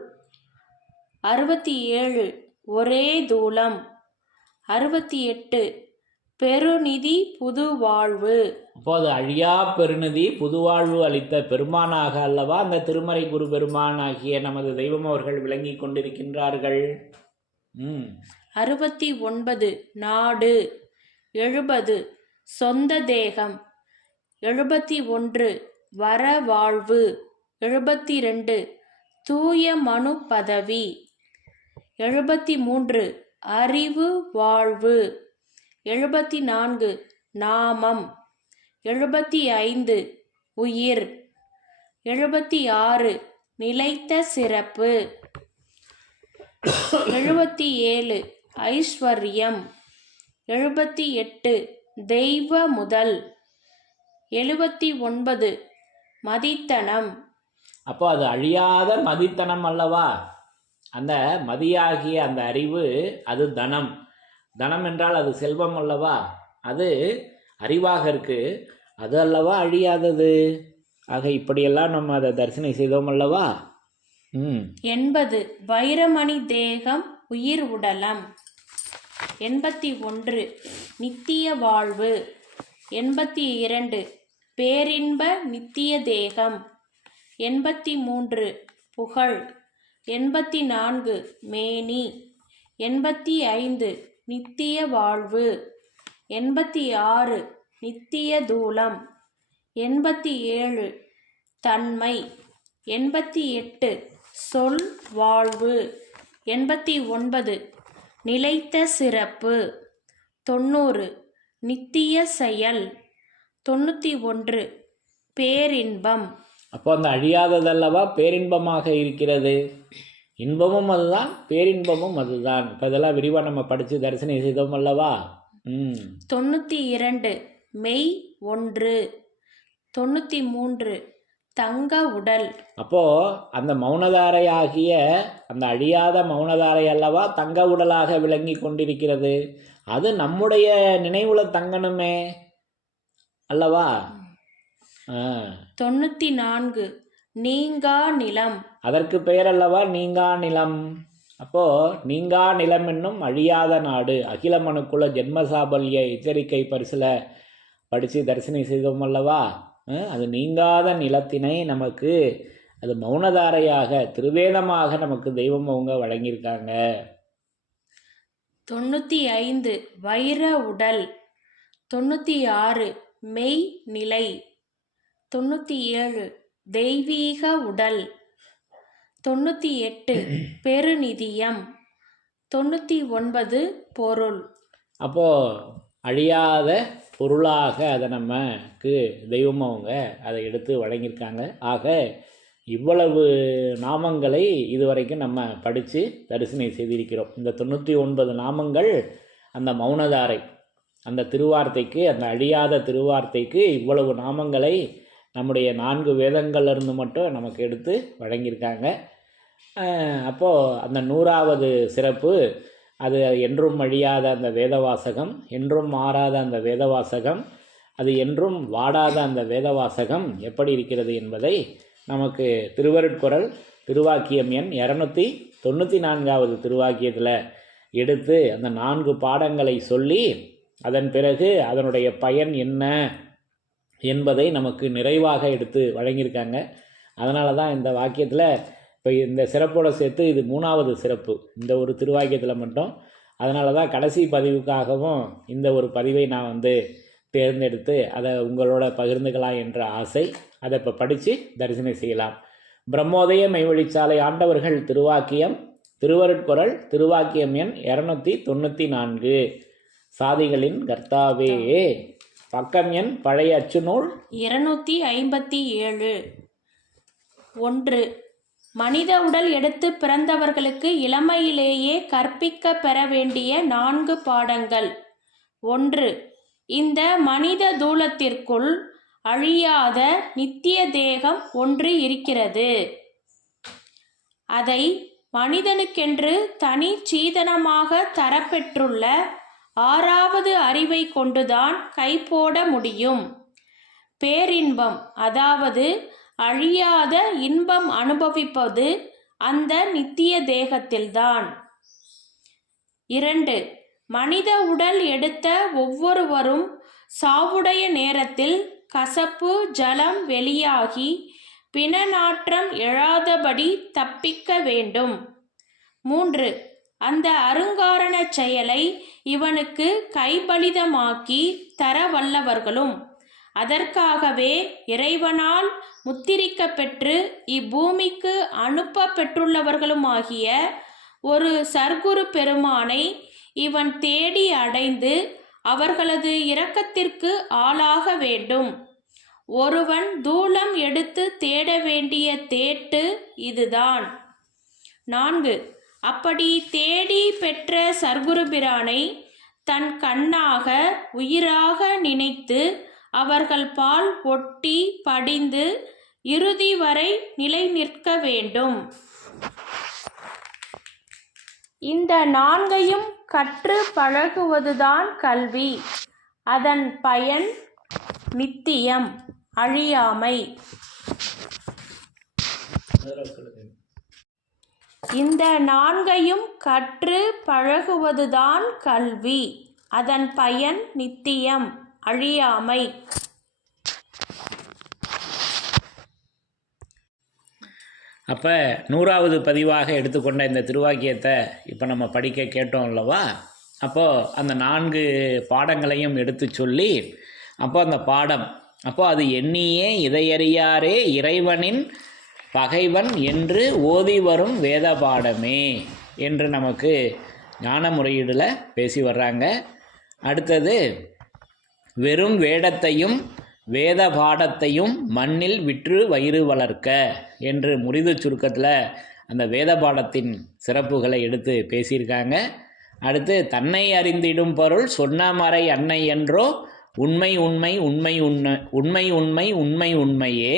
67 ஒரே தூலம், 68 பெருநிதி புது வாழ்வு. அப்போது அழியா பெருநிதி புதுவாழ்வு அளித்த பெருமானாக அல்லவா அந்த திருமறை குரு பெருமான் ஆகிய நமது தெய்வம் அவர்கள் விளங்கி கொண்டிருக்கின்றார்கள். 69 நாடு, 70 சொந்த தேகம், 71 வர வாழ்வு, 72 தூய மனு பதவி, 73 அறிவு வாழ்வு, 74 நாமம், 75 உயிர், 76 நிலைத்த சிறப்பு, 77 ஐஸ்வர்யம், 78 தெய்வ முதல், 79 மதித்தனம். அப்போ அது அழியாத மதித்தனம் அல்லவா? அந்த மதியாகிய அந்த அறிவு அது தனம். தனம் என்றால் அது செல்வம் அல்லவா? அது அறிவாக இருக்கு, அது அல்லவா அழியாதது. ஆக இப்படியெல்லாம் நம்ம அதை தரிசனம் செய்தோம் அல்லவா. 80 வைரமணி தேகம் உயிர் உடலம், 81 நித்திய வாழ்வு, 82 பேரின்ப நித்திய தேகம், 83 புகழ், 84 மேனி, 85 நித்திய வாழ்வு, 86 நித்திய தூலம், 87 தன்மை, 88 சொல் வாழ்வு, 89 நிலைத்த சிறப்பு, 90 நித்திய செயல், 91 பேரின்பம். அப்போ அந்த அழியாததல்லவா பேரின்பமாக இருக்கிறது. இன்பமும் அதுதான், பேரின்பமும் அதுதான். இப்போ இதெல்லாம் விரிவாக நம்ம படித்து தரிசனம் செய்தோம் அல்லவா. 92 மெய் ஒன்று, 93 தங்க உடல். அப்போ அந்த மௌனதாரையாகிய அந்த அழியாத மௌனதாரை அல்லவா தங்க உடலாக விளங்கி கொண்டிருக்கிறது. அது நம்முடைய நினைவுல தங்கணுமே அல்லவா. 94 நீங்கா நிலம். அதற்கு பெயர் அல்லவா நீங்கா நிலம். அப்போ நீங்கா நிலம் என்னும் அழியாத நாடு. அகில மனுக்குல ஜென்மசாபல்ய எச்சரிக்கை பரிசுல படித்து தரிசனம் செய்தோம் அல்லவா. அது நீங்காத நிலத்தினை நமக்கு அது மௌனதாரையாக திருவேதமாக நமக்கு தெய்வம் அவங்க வழங்கியிருக்காங்க. 95 வைர உடல், 96 மெய் நிலை, 97 தெய்வீக உடல், 98 பெருநிதியம், 99 பொருள். அப்போ அழியாத பொருளாக அதை நமக்கு தெய்வம் அவங்க அதை எடுத்து வழங்கியிருக்காங்க. ஆக இவ்வளவு நாமங்களை இதுவரைக்கும் நம்ம படித்து தரிசனம் செய்திருக்கிறோம். இந்த 99 நாமங்கள் அந்த மௌனதாரை அந்த திருவார்த்தைக்கு, அந்த அழியாத திருவார்த்தைக்கு இவ்வளவு நாமங்களை நம்முடைய 4 வேதங்கள்லேருந்து மட்டும் நமக்கு எடுத்து வழங்கியிருக்காங்க. அப்போது அந்த 100வது சிறப்பு அது என்றும் அழியாத அந்த வேதவாசகம், என்றும் மாறாத அந்த வேதவாசகம், அது என்றும் வாடாத அந்த வேதவாசகம் எப்படி இருக்கிறது என்பதை நமக்கு திருவருட்குறள் திருவாக்கியம் எண் 294வது திருவாக்கியத்தில் எடுத்து அந்த 4 பாடங்களை சொல்லி அதன் பிறகு அதனுடைய பயன் என்ன என்பதை நமக்கு நிறைவாக எடுத்து வழங்கியிருக்காங்க. அதனால தான் இந்த வாக்கியத்தில் இப்போ இந்த சிறப்போடு சேர்த்து இது 3வது சிறப்பு இந்த ஒரு திருவாக்கியத்தில் மட்டும். அதனால தான் கடைசி பதிவுக்காகவும் இந்த ஒரு பதிவை நான் தேர்ந்தெடுத்து அதை உங்களோட பகிர்ந்துக்கலாம் என்ற ஆசை. அதை இப்போ படித்து தரிசனம் செய்யலாம். பிரம்மோதய மெய்வழிச்சாலை ஆண்டவர்கள் திருவாக்கியம் திருவருட்குறள் திருவாக்கியம் எண் 294. சாதிகளின் கர்த்தாவே. பக்கம் எண் பழைய அச்சுநூல் 257. 1. மனித உடல் எடுத்து பிறந்தவர்களுக்கு இளமையிலேயே கற்பிக்க பெற வேண்டிய 4 பாடங்கள். 1. இந்த மனித தூலத்திற்குள் அழியாத நித்திய தேகம் ஒன்று இருக்கிறது. அதை மனிதனுக்கென்று தனி சீதனமாக தரப்பெற்றுள்ள 6வது அறிவை கொண்டுதான் கைப்போட முடியும். பேரின்பம், அதாவது அழியாத இன்பம் அனுபவிப்பது அந்த நித்திய தேகத்தில்தான். 2. மனித உடல் எடுத்த ஒவ்வொருவரும் சாவுடைய நேரத்தில் கசப்பு ஜலம் வெளியாகி பிணநாற்றம் எழாதபடி தப்பிக்க வேண்டும். 3. அந்த அருங்காரண செயலை இவனுக்கு கைபலிதமாக்கி தர வல்லவர்களும் அதற்காகவே இறைவனால் முத்திரிக்க பெற்று இப்பூமிக்கு அனுப்ப பெற்றுள்ளவர்களுமாகிய ஒரு சர்க்குரு பெருமானை இவன் தேடி அடைந்து அவர்களது இரக்கத்திற்கு ஆளாக வேண்டும். ஒருவன் தூலம் எடுத்து தேட வேண்டிய தேட்டு இதுதான். 4. அப்படி தேடி பெற்ற சர்க்குரு பிரானை தன் கண்ணாக உயிராக நினைத்து அவர்கள் பால் ஒட்டி படிந்து இறுதி வரை நிலை நிற்க வேண்டும். இந்த 4ஐயும் கற்று பழகுவதுதான் கல்வி. அதன் பயன் நித்தியம், அழியாமை. இந்த 4ஐயும் கற்று பழகுவதுதான் கல்வி. அதன் பயன் நித்தியம், அழியாமை. அப்போ 100வது பதிவாக எடுத்துக்கொண்ட இந்த திருவாக்கியத்தை இப்போ நம்ம படிக்க கேட்டோம் அல்லவா? அப்போது அந்த 4 பாடங்களையும் எடுத்து சொல்லி, அப்போ அந்த பாடம், அப்போ அது எண்ணியே இதையறியாரே இறைவனின் பகைவன் என்று ஓதி வரும் வேத பாடமே என்று நமக்கு ஞான முறையீடில் பேசி வர்றாங்க. அடுத்தது, வெறும் வேடத்தையும் வேத பாடத்தையும் மண்ணில் விற்று வயிறு வளர்க்க என்று முறிது சுருக்கத்தில் அந்த வேத பாடத்தின் சிறப்புகளை எடுத்து பேசியிருக்காங்க. அடுத்து, தன்னை அறிந்திடும் பொருள் சொன்ன மறை அன்னை என்றோ உண்மை உண்மை உண்மை உண்மை உண்மை உண்மை உண்மை உண்மையே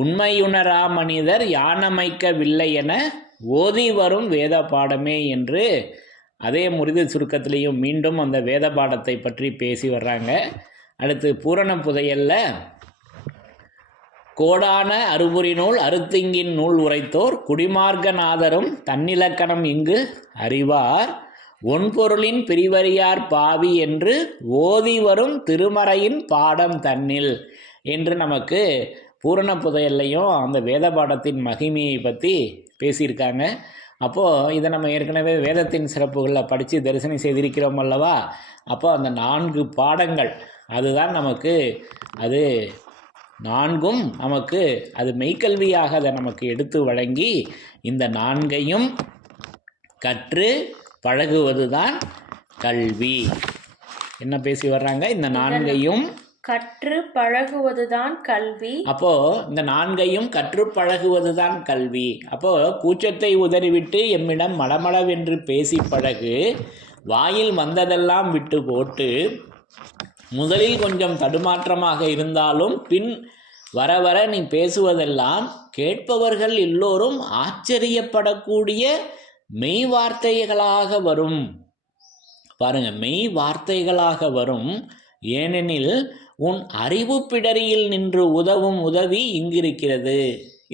உண்மையுணரா மனிதர் யானமைக்கவில்லை என ஓதி வரும் வேத பாடமே என்று அதே முறிது சுருக்கத்திலையும் மீண்டும் அந்த வேத பாடத்தை பற்றி பேசி வர்றாங்க. அடுத்து, பூரண புதையல்ல கோடான அறுபுரி நூல் அறுத்திங்கின் நூல் உரைத்தோர் குடிமார்க்கநாதரும் தன்னிலக்கணம் இங்கு அறிவார் ஒன்பொருளின் பிரிவறியார் பாவி என்று ஓதி வரும் திருமறையின் பாடம் தன்னில் என்று நமக்கு பூரண புதையல்லையும் அந்த வேத பாடத்தின் மகிமையை பற்றி பேசியிருக்காங்க. அப்போது இதை நம்ம ஏற்கனவே வேதத்தின் சிறப்புகளில் படித்து தரிசனம் செய்திருக்கிறோம் அல்லவா? அப்போ அந்த 4 பாடங்கள் அதுதான் நமக்கு, அது 4ம் நமக்கு அது மெய்க்கல்வியாக அதை நமக்கு எடுத்து வழங்கி இந்த 4ஐயும் கற்று பழகுவது தான் கல்வி. என்ன பேசி வர்றாங்க? இந்த 4ஐயும் கற்று பழகுவதுதான் கல்வி. அப்போ இந்த 4ஐயும் கற்று பழகுவதுதான் கல்வி. அப்போ கூச்சத்தை உதறிவிட்டு எம்மிடம் மளமளவென்று பேசி பழகு, வாயில் வந்ததெல்லாம் விட்டு போட்டு முதலில் கொஞ்சம் தடுமாற்றமாக இருந்தாலும் பின் வர வர நீ பேசுவதெல்லாம் கேட்பவர்கள் எல்லோரும் ஆச்சரியப்படக்கூடிய மெய் வார்த்தைகளாக வரும். பாருங்க, மெய் வார்த்தைகளாக வரும். ஏனெனில் உன் அறிவு பிடரியில் நின்று உதவும் உதவி இங்கிருக்கிறது.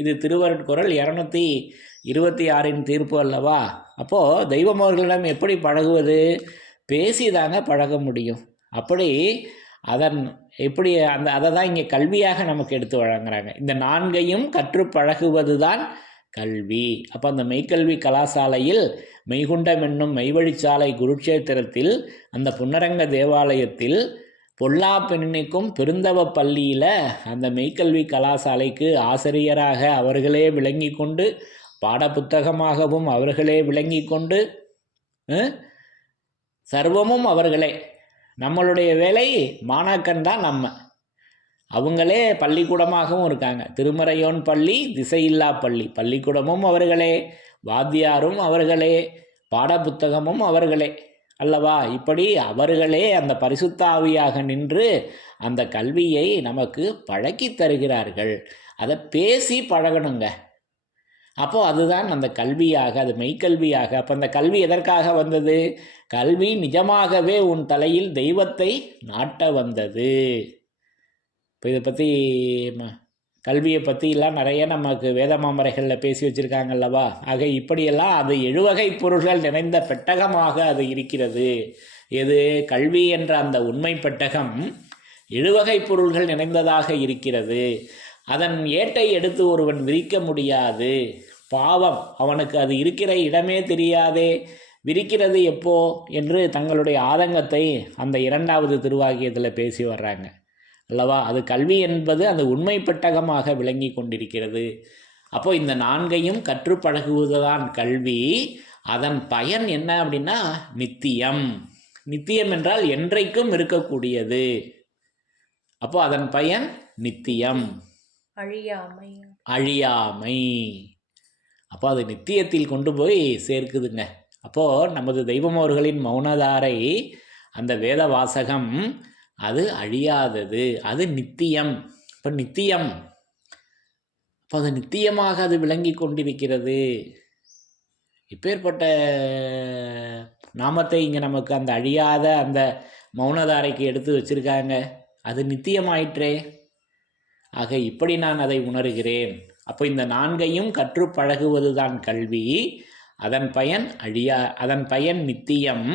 இது திருவருட்குறள் 226 தீர்ப்பு அல்லவா? அப்போது தெய்வம் அவர்களிடம் எப்படி பழகுவது? பேசிதாங்க பழக முடியும். அப்படி எப்படி அதை தான் இங்கே கல்வியாக நமக்கு எடுத்து வழங்குறாங்க. இந்த 4ஐயும் கற்று பழகுவது தான் கல்வி. அப்போ அந்த மெய்க்கல்வி கலாசாலையில் மெய்குண்டம் என்னும் மெய்வழிச்சாலை குருட்சேத்திரத்தில் அந்த புன்னரங்க தேவாலயத்தில் பொல்லா பெண்ணிக்கும் பெருந்தவ பள்ளியில் அந்த மெய்க்கல்வி கலாசாலைக்கு ஆசிரியராக அவர்களே விளங்கி கொண்டு, பாடப்புத்தகமாகவும் அவர்களே விளங்கி கொண்டு, சர்வமும் அவர்களே. நம்மளுடைய வேலை மாணாக்கன் தான் நம்ம. அவங்களே பள்ளிக்கூடமாகவும் இருக்காங்க. திருமறையோன் பள்ளி, திசையில்லா பள்ளி. பள்ளிக்கூடமும் அவர்களே, வாத்தியாரும் அவர்களே, பாடப்புத்தகமும் அவர்களே அல்லவா? இப்படி அவர்களே அந்த பரிசுத்த ஆவியாக நின்று அந்த கல்வியை நமக்கு பழக்கி தருகிறார்கள். அதை பேசி பழகணுங்க. அப்போது அதுதான் அந்த கல்வியாக, அது மெய்க்கல்வியாக. அப்போ அந்த கல்வி எதற்காக வந்தது? கல்வி நிஜமாகவே உன் தலையில் தெய்வத்தை நாட்ட வந்தது. இப்போ இதை பற்றி கல்வியை பற்றிலாம் நிறைய நமக்கு வேத மாமரைகளில் பேசி வச்சுருக்காங்கல்லவா. ஆக இப்படியெல்லாம் அது 7 வகை பொருள்கள் நிறைந்த பெட்டகமாக அது இருக்கிறது. எது கல்வி என்ற அந்த உண்மை பெட்டகம் 7 வகை பொருள்கள் நிறைந்ததாக இருக்கிறது. அதன் ஏட்டை எடுத்து ஒருவன் விரிக்க முடியாது. பாவம், அவனுக்கு அது இருக்கிற இடமே தெரியாதே, விரிக்கிறது எப்போ என்று தங்களுடைய ஆதங்கத்தை அந்த 2வது திருவாக்கியத்தில் பேசி வர்றாங்க அல்லவா. அது கல்வி என்பது அந்த உண்மை பெட்டகமாக விளங்கி கொண்டிருக்கிறது. அப்போ இந்த 4ஐயும் கற்று பழகுவதுதான் கல்வி. அதன் பயன் என்ன அப்படின்னா நித்தியம். நித்தியம் என்றால் என்றைக்கும் இருக்கக்கூடியது. அப்போ அதன் பயன் நித்தியம், அழியாமை. அழியாமை. அப்போ அது நித்தியத்தில் கொண்டு போய் சேர்க்குதுங்க. அப்போது நமது தெய்வமோர்களின் மௌனதாரை அந்த வேத வாசகம் அது அழியாதது, அது நித்தியம். இப்போ நித்தியம், அப்போ அது நித்தியமாக அது விளங்கி கொண்டிருக்கிறது. இப்பேற்பட்ட நாமத்தை இங்கே நமக்கு அந்த அழியாத அந்த மௌனதாரைக்கு எடுத்து வச்சிருக்காங்க. அது நித்தியமாயிற்றே. ஆக இப்படி நான் அதை உணர்கிறேன். அப்போ இந்த 4ஐயும் கற்று பழகுவது தான் கல்வி. அதன் பயன் அதன் பயன் நித்தியம்,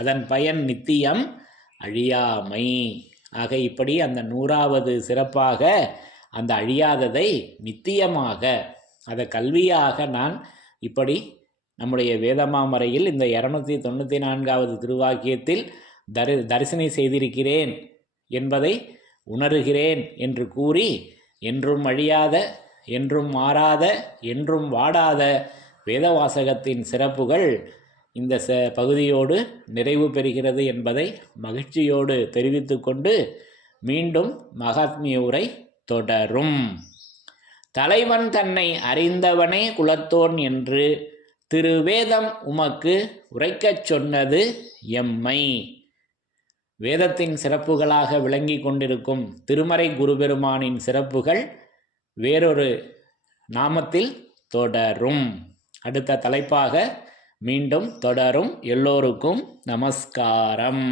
அதன் பயன் நித்தியம், அழியாமை. ஆக இப்படி அந்த 100வது சிறப்பாக அந்த அழியாததை நித்தியமாக அதை கல்வியாக நான் இப்படி நம்முடைய வேதமாமரையில் இந்த 294வது திருவாக்கியத்தில் தரிசனை செய்திருக்கிறேன் என்பதை உணர்கிறேன் என்று கூறி, என்றும் அழியாத, என்றும் மாறாத, என்றும் வாடாத வேதவாசகத்தின் சிறப்புகள் இந்த பகுதியோடு நிறைவு பெறுகிறது என்பதை மகிழ்ச்சியோடு தெரிவித்து கொண்டு மீண்டும் மகாத்மிய உரை தொடரும். தலைவன் தன்னை அறிந்தவனே குலத்தோன் என்று திருவேதம் உமக்கு உரைக்கச் சொன்னது எம்மை. வேதத்தின் சிறப்புகளாக விளங்கி கொண்டிருக்கும் திருமறை குருபெருமானின் சிறப்புகள் வேறொரு நாமத்தில் தொடரும். அடுத்த தலைப்பாக மீண்டும் தொடரும். எல்லோருக்கும் நமஸ்காரம்.